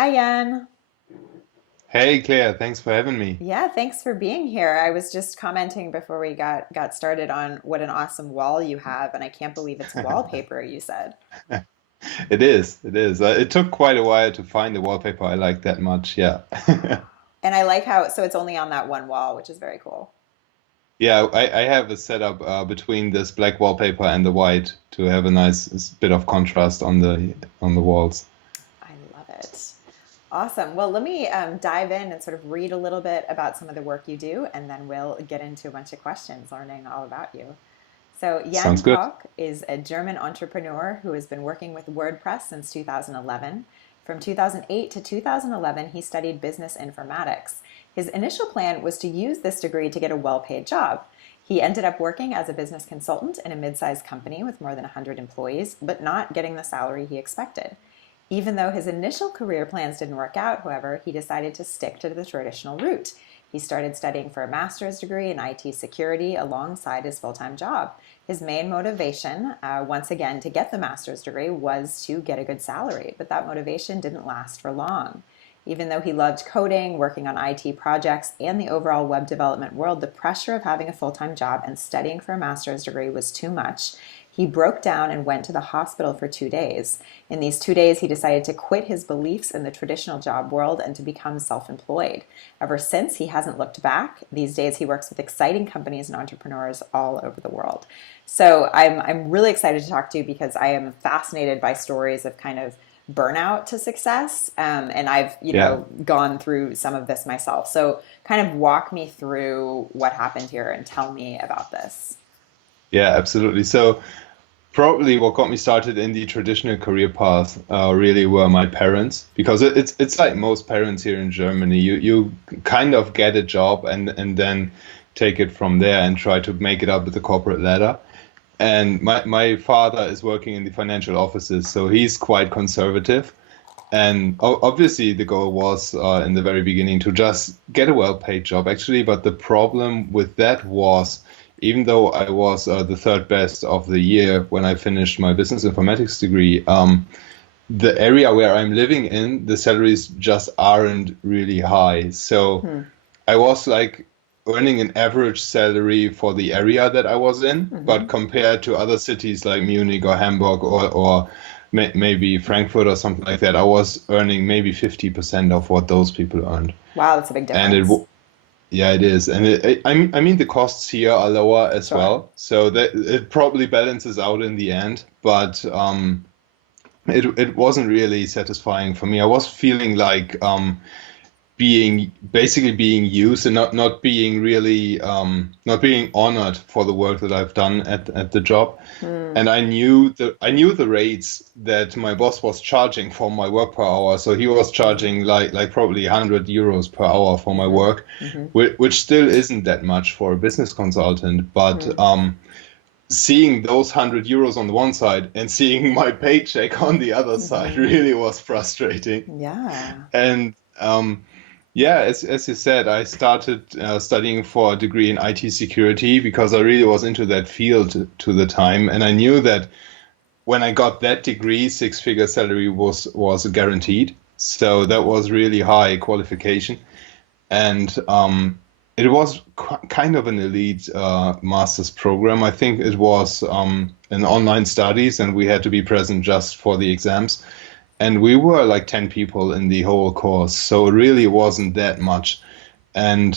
Hi, Jan. Hey Claire, thanks for having me. Yeah, thanks for being here. I was just commenting before we got started on what an awesome wall you have, and I can't believe it's wallpaper, you said. It is, it is. It took quite a while to find the wallpaper I like that much. Yeah. And I like how so it's only on that one wall, which is very cool. Yeah, I have a setup between this black wallpaper and the white to have a nice bit of contrast on the walls. I love it. Awesome. Well, let me dive in and sort of read a little bit about some of the work you do, and then we'll get into a bunch of questions, learning all about you. So, Jan Sounds good. Koch is a German entrepreneur who has been working with WordPress since 2011. From 2008 to 2011, he studied business informatics. His initial plan was to use this degree to get a well paid job. He ended up working as a business consultant in a mid sized company with more than 100 employees, but not getting the salary he expected. Even though his initial career plans didn't work out, however, he decided to stick to the traditional route. He started studying for a master's degree in IT security alongside his full time job. His main motivation, once again, to get the master's degree was to get a good salary, but that motivation didn't last for long. Even though he loved coding, working on IT projects, and the overall web development world, the pressure of having a full time job and studying for a master's degree was too much. He broke down and went to the hospital for 2 days. In these 2 days, he decided to quit his beliefs in the traditional job world and to become self employed. Ever since, he hasn't looked back. These days, he works with exciting companies and entrepreneurs all over the world. So I'm really excited to talk to you because I am fascinated by stories of kind of burnout to success. And I've, Yeah, gone through some of this myself. So kind of walk me through what happened here and tell me about this. yeah, absolutely. So probably what got me started in the traditional career path really were my parents, because it's like most parents here in Germany. You kind of get a job and then take it from there and try to make it up with the corporate ladder. And my father is working in the financial offices, so he's quite conservative. And obviously, the goal was in the very beginning to just get a well-paid job, actually. But the problem with that was, even though I was the third best of the year when I finished my business informatics degree, the area where I'm living in, the salaries just aren't really high. So Hmm. I was like earning an average salary for the area that I was in, but Hmm. compared to other cities like Munich or Hamburg or maybe Frankfurt or something like that, I was earning maybe 50% of what those people earned. Wow, that's a big And difference. yeah, it is. And I mean, the costs here are lower as Sure. well. So that it probably balances out in the end, but it wasn't really satisfying for me. I was feeling like being basically being used and not being really not being honored for the work that I've done at the job. Hmm. And I knew the rates that my boss was charging for my work per hour. So he was Hmm. charging like probably 100 euros per hour for my Hmm. work, Hmm. which still isn't that much for a business consultant. But Hmm. seeing those 100 euros on the one side and seeing my paycheck on the other side Hmm. really was frustrating. Yeah. And yeah, as you said, I started studying for a degree in IT security because I really was into that field to the time, and I knew that when I got that degree, six-figure salary was guaranteed. So that was really high qualification, and it was kind of an elite master's program. I think it was an online studies, and we had to be present just for the exams. And we were like 10 people in the whole course, so it really wasn't that much. And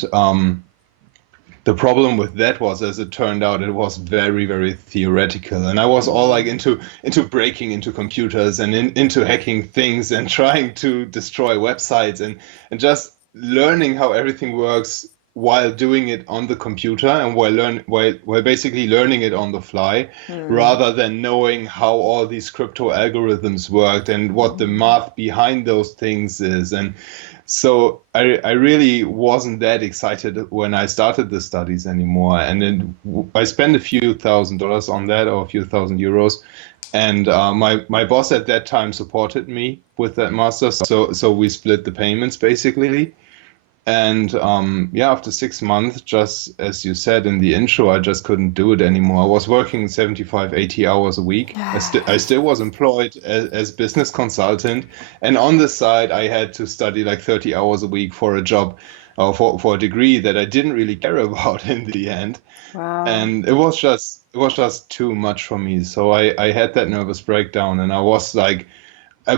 the problem with that was, as it turned out, it was very, very theoretical. And I was all like Hmm. into breaking into computers and into hacking things and trying to destroy websites and just learning how everything works while doing it on the computer and while basically learning it on the fly, Hmm. rather than knowing how all these crypto algorithms worked and what the Hmm. math behind those things is. And so I really wasn't that excited when I started the studies anymore. And then I spent a few $1,000s on that, or a few thousand euros. And my boss at that time supported me with that master. So we split the payments basically. And yeah, after 6 months, just as you said in the intro, I just couldn't do it anymore. I was working 75, 80 hours a week. I still was employed as business consultant. And on the side, I had to study like 30 hours a week for a job or for a degree that I didn't really care about in the end. Wow. And it was just too much for me. So I had that nervous breakdown, and I was like,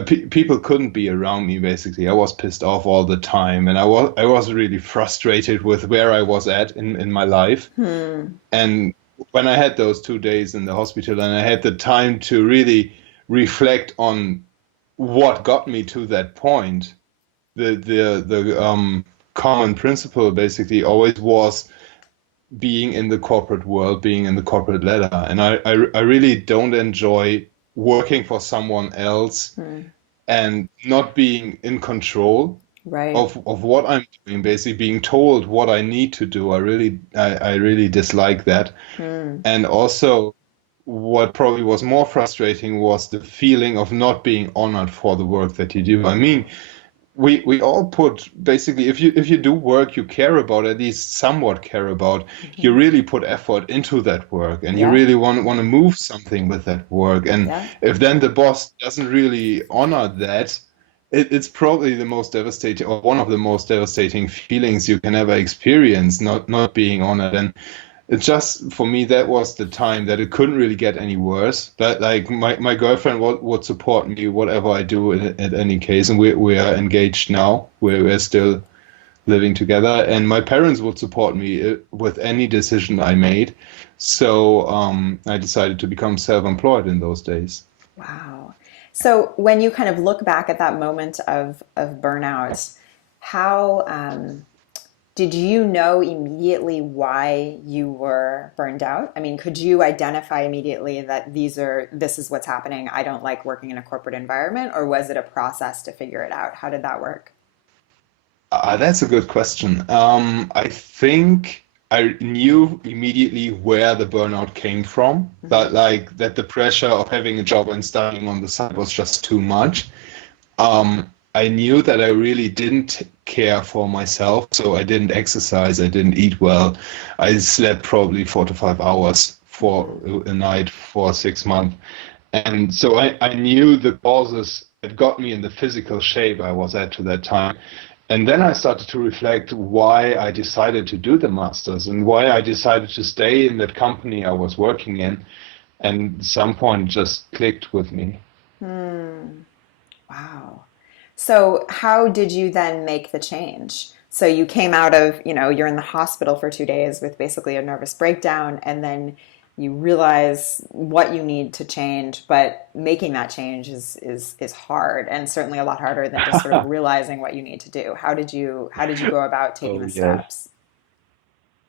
people couldn't be around me. Basically, I was pissed off all the time, and I was really frustrated with where I was at in my life. And when I had those 2 days in the hospital, and I had the time to really reflect on what got me to that point, the common principle basically always was being in the corporate world, being in the corporate ladder. And I really don't enjoy working for someone else and not being in control Right. of what I'm doing, basically being told what I need to do. I really dislike that. And also what probably was more frustrating was the feeling of not being honored for the work that you do. I mean, we all put basically, if you do work you care about, at least somewhat care about, you really put effort into that work, and you Yeah. really want to move something with that work. And Yeah. if then the boss doesn't really honor that, it's probably the most devastating, or one of the most devastating feelings you can ever experience, not being honored. And it just, for me, that was the time that it couldn't really get any worse. That like my girlfriend would support me whatever I do at any case, and we are engaged now. We're still living together, and my parents would support me with any decision I made. So I decided to become self-employed in those days. Wow. So when you kind of look back at that moment of burnout, how did you know immediately why you were burned out? I mean, could you identify immediately that this is what's happening? I don't like working in a corporate environment, or was it a process to figure it out? How did that work? That's a good question. I think I knew immediately where the burnout came from. That the pressure of having a job and studying on the side was just too much. I knew that I really didn't care for myself, so I didn't exercise, I didn't eat well. I slept probably 4 to 5 hours for a night for 6 months. And so I knew the causes that got me in the physical shape I was at to that time. And then I started to reflect why I decided to do the masters and why I decided to stay in that company I was working in. And at some point just clicked with me. Wow. So how did you then make the change? So you came out of, you're in the hospital for 2 days with basically a nervous breakdown, and then you realize what you need to change, but making that change is hard, and certainly a lot harder than just sort of realizing what you need to do. How did you go about taking Oh, the yes. steps?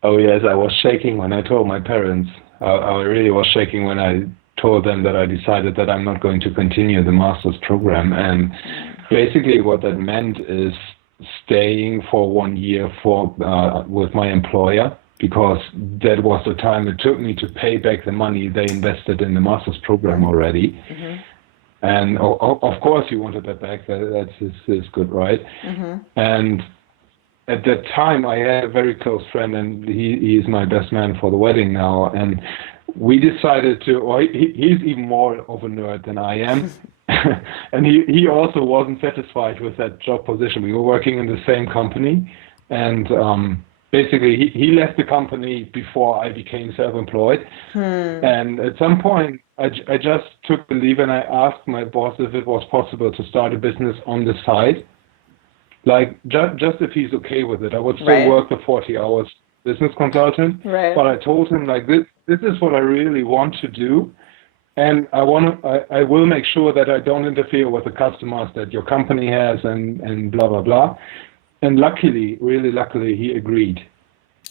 Oh, yes. I was shaking when I told my parents. I really was shaking when I told them that I decided that I'm not going to continue the master's program. And basically what that meant is staying for 1 year with my employer, because that was the time it took me to pay back the money they invested in the master's program already. And of course you wanted that back. That's his good right. And at that time, I had a very close friend, and he is my best man for the wedding now. And we decided to, or he's even more of a nerd than I am. And he also wasn't satisfied with that job position. We were working in the same company. And basically, he left the company before I became self-employed. And at some point, I just took the leave, and I asked my boss if it was possible to start a business on the side. Like, just if he's okay with it. I would still Right. work the 40 hours business consultant, Right. but I told him, like, this is what I really want to do, and I will make sure that I don't interfere with the customers that your company has, and blah, blah, blah. And luckily, really luckily, he agreed.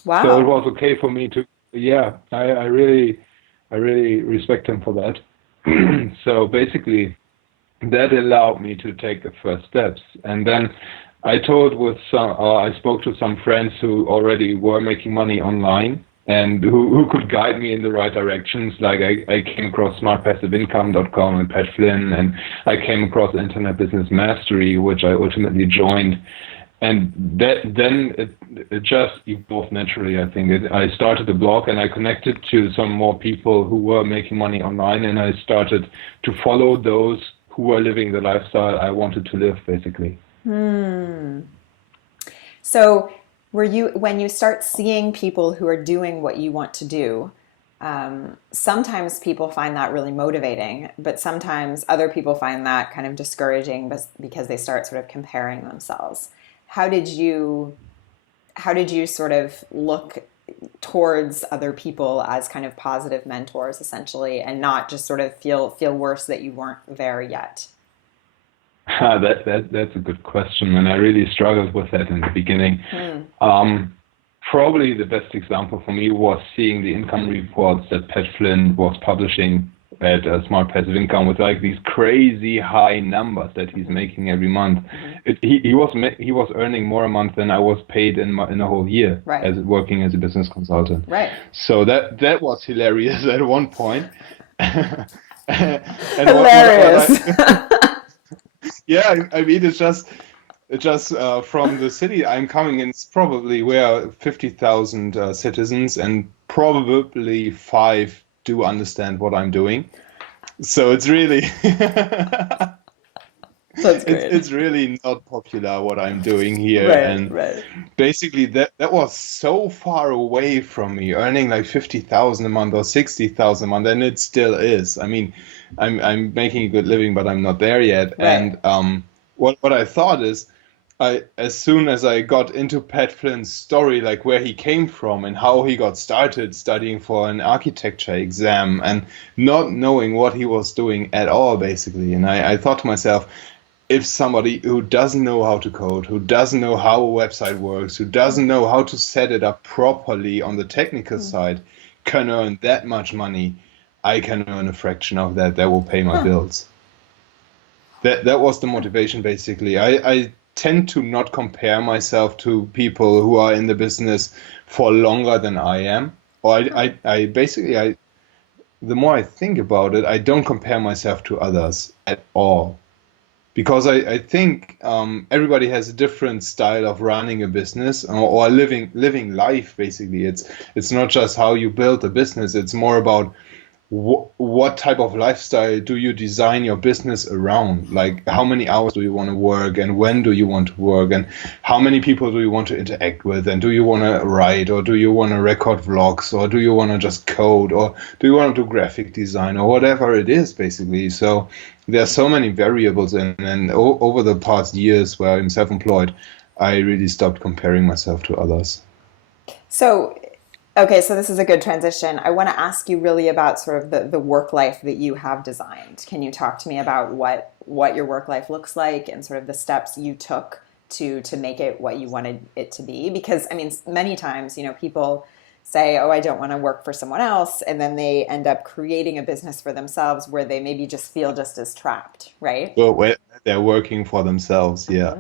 So it Wow. was okay for me to, yeah, I really respect him for that. So basically, that allowed me to take the first steps. And then I spoke to some friends who already were making money online and who could guide me in the right directions. Like I came across smartpassiveincome.com and Pat Flynn, and I came across Internet Business Mastery, which I ultimately joined. and it just evolved naturally. I think I started a blog and I connected to some more people who were making money online, and I started to follow those who were living the lifestyle I wanted to live, basically. So when you start seeing people who are doing what you want to do, sometimes people find that really motivating, but sometimes other people find that kind of discouraging because they start sort of comparing themselves. How did you sort of look towards other people as kind of positive mentors, essentially, and not just sort of feel worse that you weren't there yet? That's a good question, and I really struggled with that in the beginning. Probably the best example for me was seeing the income reports that Pat Flynn was publishing at Smart Passive Income with like these crazy high numbers that he's making every month. He was earning more a month than I was paid in a whole year, right, as working as a business consultant. Right. So that was hilarious at one point. And hilarious. Yeah, I mean, it's just from the city I'm coming in, it's probably we're 50,000 citizens, and probably 5 do understand what I'm doing. So it's really That's great. It's really not popular what I'm doing here. Right, and right. Basically that was so far away from me, earning like 50,000 a month or 60,000 a month, and it still is. I mean, I'm making a good living, but I'm not there yet. Right. And what I thought is, as soon as I got into Pat Flynn's story, like where he came from and how he got started studying for an architecture exam and not knowing what he was doing at all, basically. And I thought to myself, if somebody who doesn't know how to code, who doesn't know how a website works, who doesn't know how to set it up properly on the technical side can earn that much money, I can earn a fraction of that. That will pay my bills. That was the motivation, basically. I tend to not compare myself to people who are in the business for longer than I am. Or I basically, the more I think about it, I don't compare myself to others at all. Because I think everybody has a different style of running a business or living life, basically. It's not just how you build a business. It's more about what type of lifestyle do you design your business around? Like, how many hours do you want to work, and when do you want to work, and how many people do you want to interact with, and do you want to write, or do you want to record vlogs, or do you want to just code, or do you want to do graphic design, or whatever it is, basically. So there are so many variables, and over the past years where I'm self-employed, I really stopped comparing myself to others. So, okay, so this is a good transition. I want to ask you really about sort of the work life that you have designed. Can you talk to me about what your work life looks like and sort of the steps you took to make it what you wanted it to be? Because, I mean, many times, people say, oh, I don't want to work for someone else, and then they end up creating a business for themselves where they maybe just feel just as trapped, right? Well, they're working for themselves, yeah.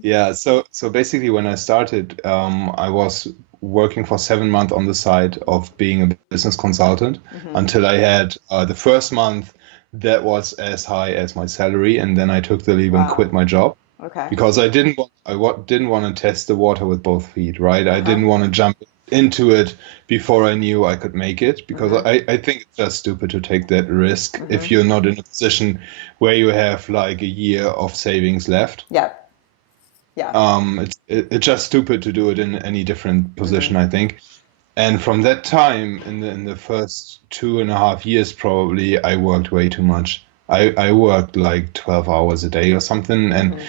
Yeah, so basically when I started, I was working for 7 months on the side of being a business consultant until I had the first month that was as high as my salary, and then I took the leave and quit my job. Okay. Because I didn't want to test the water with both feet, right? I didn't want to jump into it before I knew I could make it, because I think it's just stupid to take that risk if you're not in a position where you have like a year of savings left. Yeah. It's just stupid to do it in any different position, I think. And from that time, in the first 2.5 years, probably, I worked way too much. I worked like 12 hours a day or something, and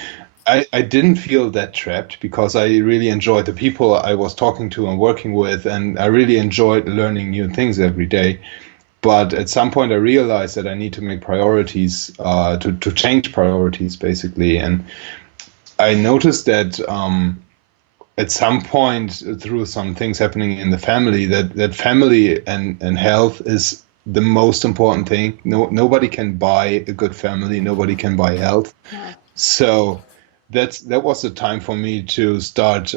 I didn't feel that trapped because I really enjoyed the people I was talking to and working with, and I really enjoyed learning new things every day. But at some point, I realized that I need to make priorities, to change priorities, basically. And I noticed that at some point, through some things happening in the family, that family and health is the most important thing. Nobody can buy a good family. Nobody can buy health. Yeah. So that was the time for me to start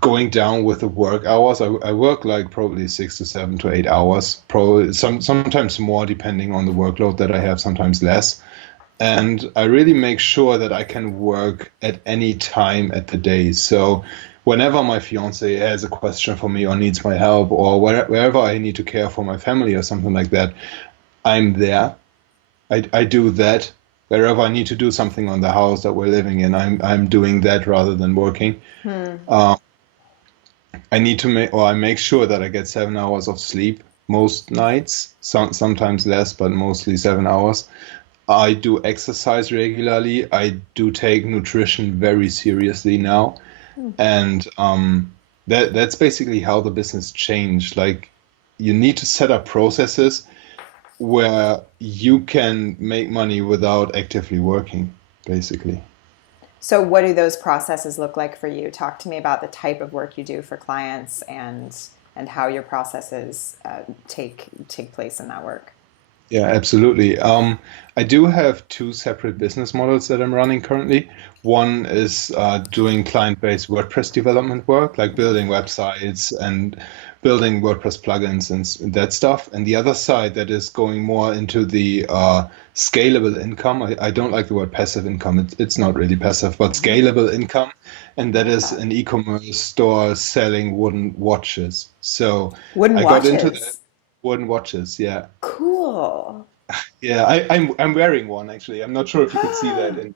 going down with the work hours. I work like probably 6 to 7 to 8 hours, probably sometimes more depending on the workload that I have, sometimes less. and I really make sure that I can work at any time at the day. So whenever my fiance has a question for me or needs my help, or wherever I need to care for my family or something like that, I'm there. I do that. Wherever I need to do something on the house that we're living in, I'm doing that rather than working. Uh, I need to make, or I make sure that I get 7 hours of sleep most nights, sometimes less, but mostly 7 hours. I do exercise regularly. I do take nutrition very seriously now. And that's basically how the business changed. Like, you need to set up processes where you can make money without actively working, basically. So what do those processes look like for you? Talk to me about the type of work you do for clients and how your processes take place in that work. Yeah, absolutely. I do have two separate business models that I'm running currently. One is doing client-based WordPress development work, like building websites and building WordPress plugins and that stuff. And the other side that is going more into the scalable income. I don't like the word passive income. It's not really passive, but scalable income. And that is an e-commerce store selling wooden watches. So Wooden I got into that. watches. Wooden watches, yeah. Cool. Yeah, I'm wearing one actually. I'm not sure if you could see that in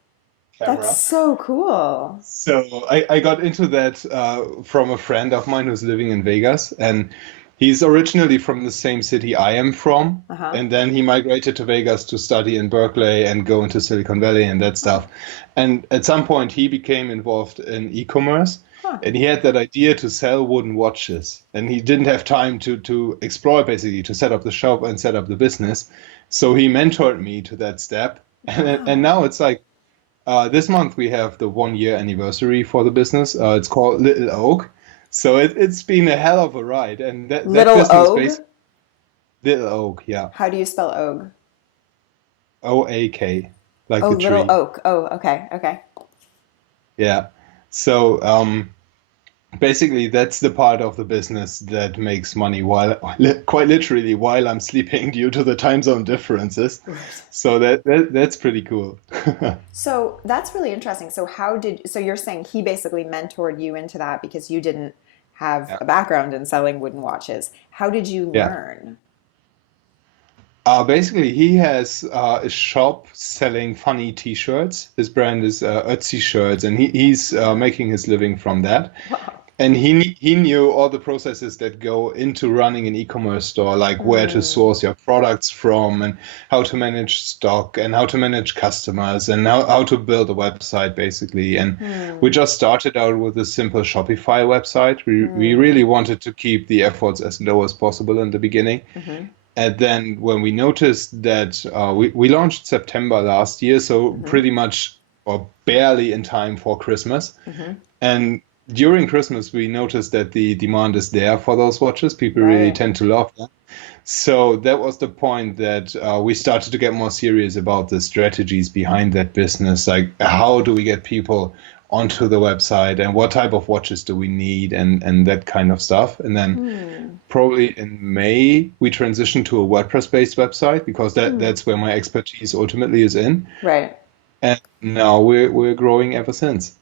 That's camera. so cool. So I got into that from a friend of mine who's living in Vegas, and he's originally from the same city I am from, Uh-huh. and then he migrated to Vegas to study in Berkeley and go into Silicon Valley and that stuff. And at some point he became involved in e-commerce, Huh. and he had that idea to sell wooden watches, and he didn't have time to explore, basically to set up the shop and set up the business. So he mentored me to that step, and Wow. now it's like this month we have the 1 year anniversary for the business. It's called Little Oak. So it's been a hell of a ride. And that Little business Ogue? based Little Oak, yeah. How do you spell Ogue? OAK, like Oh, the Little tree. Oak. Oh, okay, okay. Yeah. So basically that's the part of the business that makes money while quite literally while I'm sleeping due to the time zone differences. Right. So that's pretty cool. So that's really interesting. So you're saying he basically mentored you into that because you didn't have Yeah. a background in selling wooden watches. How did you Yeah. learn? Basically, he has a shop selling funny T-shirts. His brand is Ötzi Shirts, and he's making his living from that. Wow. And he knew all the processes that go into running an e-commerce store, like where to Hmm. source your products from, and how to manage stock, and how to manage customers, and how to build a website, basically. And we Hmm. just started out with a simple Shopify website. We Hmm. really wanted to keep the efforts as low as possible in the beginning. Hmm. And then when we noticed that we launched September last year, so Hmm. pretty much or barely in time for Christmas. Hmm. And during Christmas, we noticed that the demand is there for those watches. People really Right. tend to love them. So that was the point that we started to get more serious about the strategies behind that business. Like, how do we get people onto the website, and what type of watches do we need, and that kind of stuff. And then Hmm. probably in May, we transitioned to a WordPress-based website because Hmm. that's where my expertise ultimately is in. Right. And now we're growing ever since.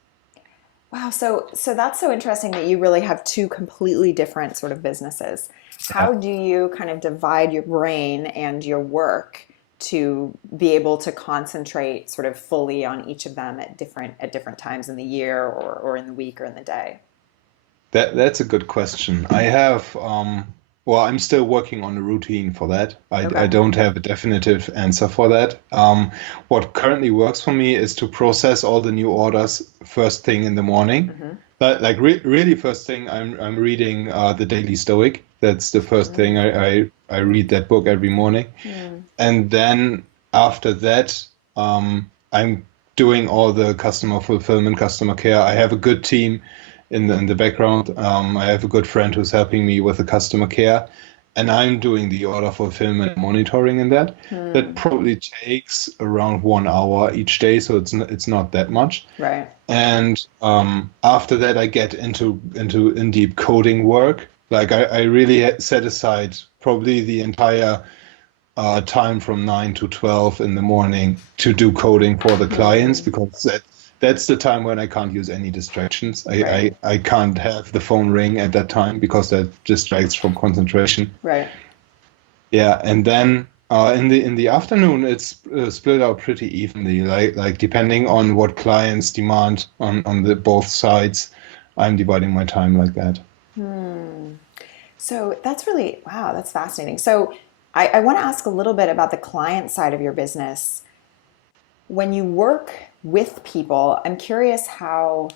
Wow. So that's so interesting that you really have two completely different sort of businesses. Yeah. How do you kind of divide your brain and your work to be able to concentrate sort of fully on each of them at different times in the year or in the week or in the day? That's a good question. I have well, I'm still working on a routine for that. I Okay. don't have a definitive answer for that. What currently works for me is to process all the new orders first thing in the morning. Mm-hmm. But like really first thing, I'm reading the Daily Stoic. That's the first thing I read that book every morning. Mm-hmm. And then after that, I'm doing all the customer fulfillment, customer care. I have a good team in the background. I have a good friend who's helping me with the customer care, and I'm doing the order fulfillment monitoring in that. That Hmm. probably takes around 1 hour each day, so it's not that much. Right. And after that, I get into in deep coding work. Like I really set aside probably the entire time from 9 to 12 in the morning to do coding for the clients, because that's the time when I can't use any distractions. I can't have the phone ring at that time because that distracts from concentration. Right. Yeah, and then in the afternoon it's split out pretty evenly, like depending on what clients demand on the both sides. I'm dividing my time like that. So that's really, wow, that's fascinating. So I want to ask a little bit about the client side of your business. When you work with people, I'm curious how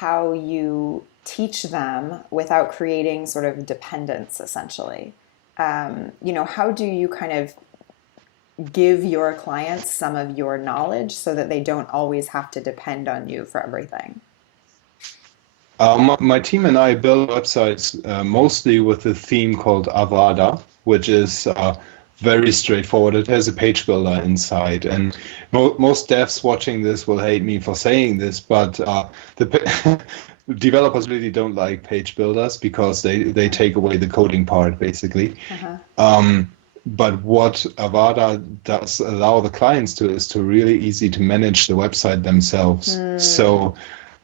you teach them without creating sort of dependence, essentially. How do you kind of give your clients some of your knowledge so that they don't always have to depend on you for everything? My team and I build websites mostly with a theme called Avada, which is very straightforward. It has a page builder inside, and most devs watching this will hate me for saying this, but the developers really don't like page builders because they take away the coding part, basically. But what Avada does allow the clients to is to really easy to manage the website themselves. So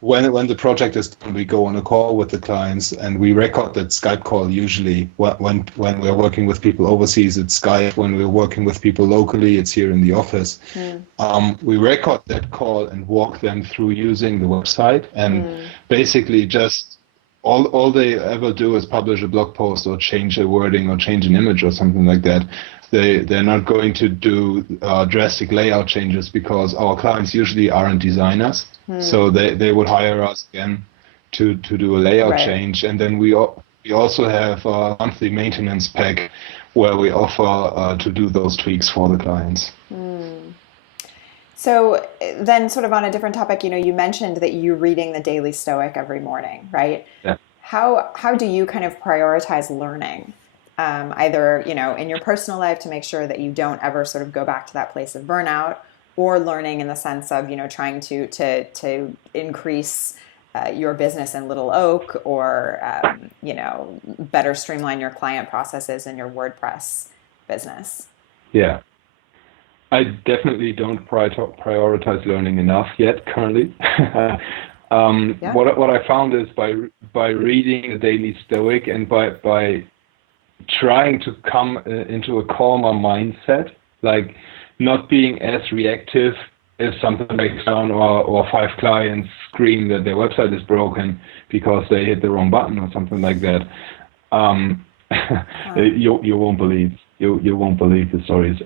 when the project is done, we go on a call with the clients and we record that Skype call. Usually when we're working with people overseas, it's Skype. When we're working with people locally, it's here in the office. We record that call and walk them through using the website, and basically just all they ever do is publish a blog post or change a wording or change an image or something like that. They're not going to do drastic layout changes because our clients usually aren't designers. So they would hire us again to do a layout change. And then we also have a monthly maintenance pack where we offer to do those tweaks for the clients. So then sort of on a different topic, you mentioned that you're reading the Daily Stoic every morning, right? Yeah. How do you kind of prioritize learning? Either, in your personal life to make sure that you don't ever sort of go back to that place of burnout, or learning in the sense of, trying to increase your business in Little Oak, or, better streamline your client processes in your WordPress business? Yeah. I definitely don't prioritize learning enough yet currently. What I found is by reading the Daily Stoic and by trying to come into a calmer mindset, like not being as reactive if something breaks down or 5 clients scream that their website is broken because they hit the wrong button or something like that. You won't believe the stories.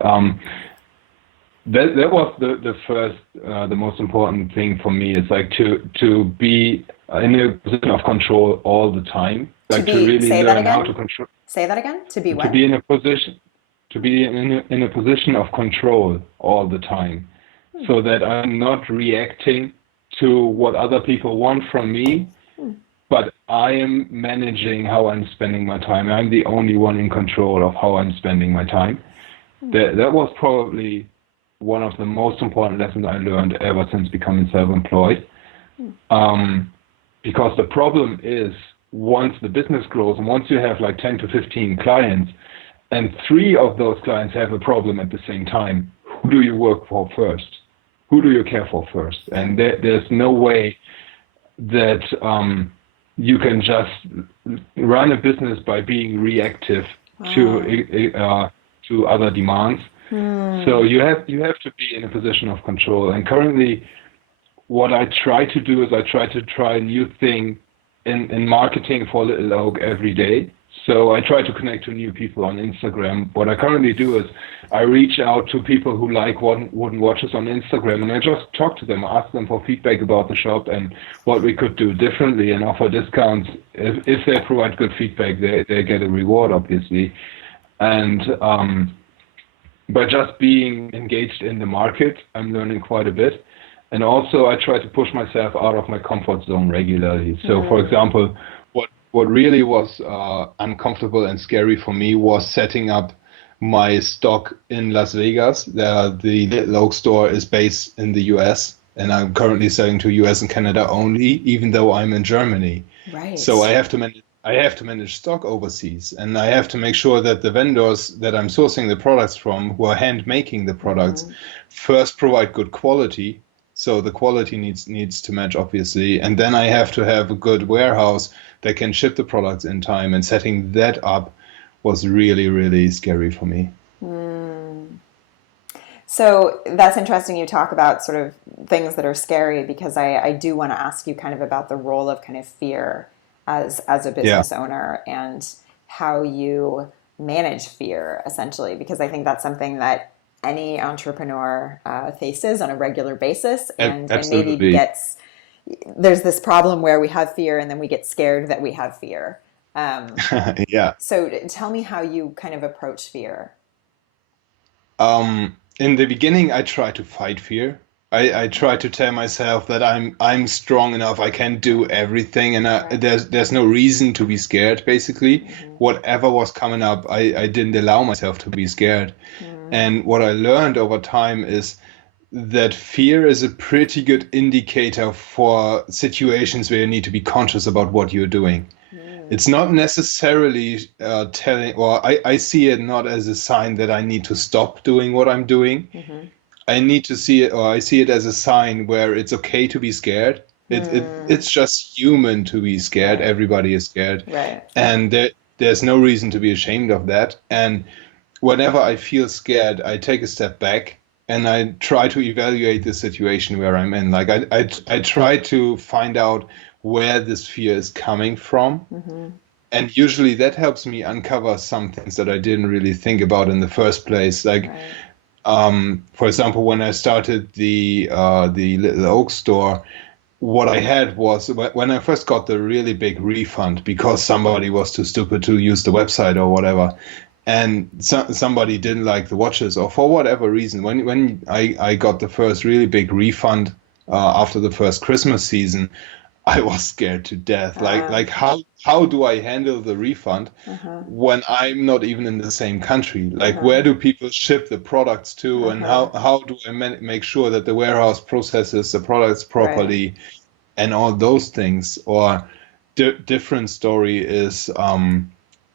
That was the first, the most important thing for me. Is like to be in a position of control all the time, like to really learn how to control. Say that again. To be what? To be in a position of control all the time, so that I'm not reacting to what other people want from me, but I am managing how I'm spending my time. I'm the only one in control of how I'm spending my time. That was probably one of the most important lessons I learned ever since becoming self-employed. Because the problem is, once the business grows and once you have like 10 to 15 clients and 3 of those clients have a problem at the same time, who do you work for first? Who do you care for first? And there's no way that you can just run a business by being reactive to other demands. So you have to be in a position of control. And currently, what I try to do is I try a new thing in marketing for Little Oak every day. So I try to connect to new people on Instagram. What I currently do is I reach out to people who like wooden watches on Instagram, and I just talk to them, ask them for feedback about the shop and what we could do differently, and offer discounts. If they provide good feedback, they get a reward, obviously. And by just being engaged in the market, I'm learning quite a bit. And also I try to push myself out of my comfort zone regularly. So for example, what really was uncomfortable and scary for me was setting up my stock in Las Vegas. The Little Oak store is based in the US, and I'm currently selling to US and Canada only, even though I'm in Germany. Right. So I have to I have to manage stock overseas, and I have to make sure that the vendors that I'm sourcing the products from, who are hand making the products, first provide good quality. So the quality needs to match, obviously, and then I have to have a good warehouse that can ship the products in time. And setting that up was really, really scary for me. So that's interesting. You talk about sort of things that are scary, because I do want to ask you kind of about the role of kind of fear as a Yeah, business owner, and how you manage fear, essentially, because I think that's something that any entrepreneur faces on a regular basis, and maybe absolutely. gets, there's this problem where we have fear and then we get scared that we have fear. Um, Yeah. so tell me how you kind of approach fear. In the beginning, I try to fight fear. I try to tell myself that I'm strong enough. I can do everything, and Right. there's no reason to be scared. Basically, Mm-hmm. whatever was coming up, I didn't allow myself to be scared. Mm, And what I learned over time is that fear is a pretty good indicator for situations where you need to be conscious about what you're doing. mm, It's not necessarily telling, or I see it not as a sign that I need to stop doing what I'm doing. mm-hmm. I need to see it, or I see it as a sign where it's okay to be scared. Mm, It's just human to be scared. right, Everybody is scared. right. And there's no reason to be ashamed of that. And whenever I feel scared, I take a step back and I try to evaluate the situation where I'm in. Like I try to find out where this fear is coming from. Mm-hmm. And usually that helps me uncover some things that I didn't really think about in the first place. Like, Right. for example, when I started the Little Oak store, what I had was when I first got the really big refund because somebody was too stupid to use the website or whatever, and somebody didn't like the watches or for whatever reason. When I got the first really big refund after the first Christmas season, I was scared to death. Like how do I handle the refund Uh-huh. when I'm not even in the same country? Like Uh-huh. where do people ship the products to, and Uh-huh. how do I make sure that the warehouse processes the products Right. properly and all those things? Or different story is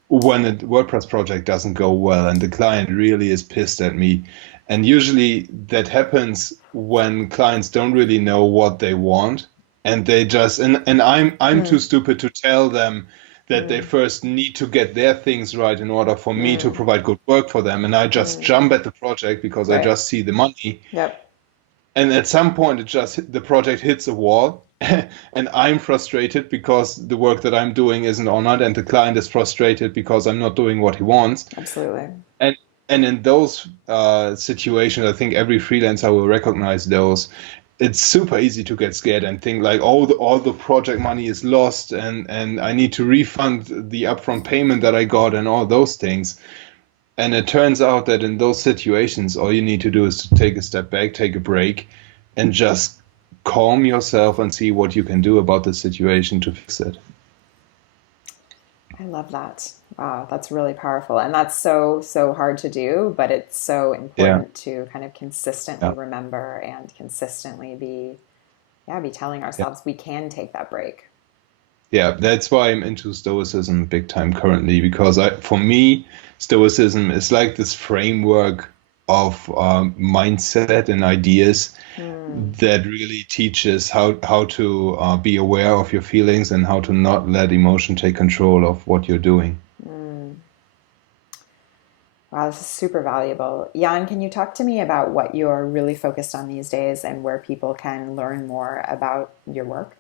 when a WordPress project doesn't go well and the client really is pissed at me. And usually that happens when clients don't really know what they want and they just and I'm too Mm, stupid to tell them that they mm, first need to get their things right in order for me to mm, provide good work for them. And I just mm. jump at the project because I Right. just see the money. Yep. And at some point, the project hits a wall, and I'm frustrated because the work that I'm doing isn't honored, and the client is frustrated because I'm not doing what he wants. Absolutely. And in those situations, I think every freelancer will recognize those. It's super easy to get scared and think like, oh, all the project money is lost, and I need to refund the upfront payment that I got, and all those things. And it turns out that in those situations, all you need to do is to take a step back, take a break, and just calm yourself and see what you can do about the situation to fix it. I love that. Wow, that's really powerful. And that's so, so hard to do, but it's so Yeah, important to kind of consistently yeah, remember and consistently be, yeah, be telling yeah. ourselves we can take that break. Yeah, that's why I'm into Stoicism big time currently, because for me, Stoicism is like this framework of mindset and ideas Hmm. that really teaches how to be aware of your feelings and how to not let emotion take control of what you're doing. Hmm. Wow, this is super valuable. Jan, can you talk to me about what you're really focused on these days and where people can learn more about your work?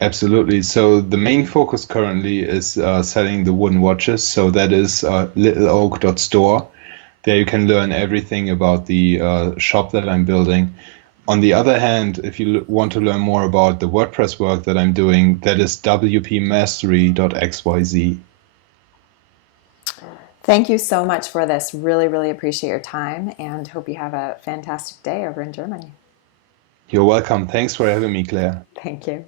Absolutely. So the main focus currently is selling the wooden watches. So that is littleoak.store. There you can learn everything about the shop that I'm building. On the other hand, if you want to learn more about the WordPress work that I'm doing, that is wpmastery.xyz. Thank you so much for this. Really, really appreciate your time and hope you have a fantastic day over in Germany. You're welcome. Thanks for having me, Claire. Thank you.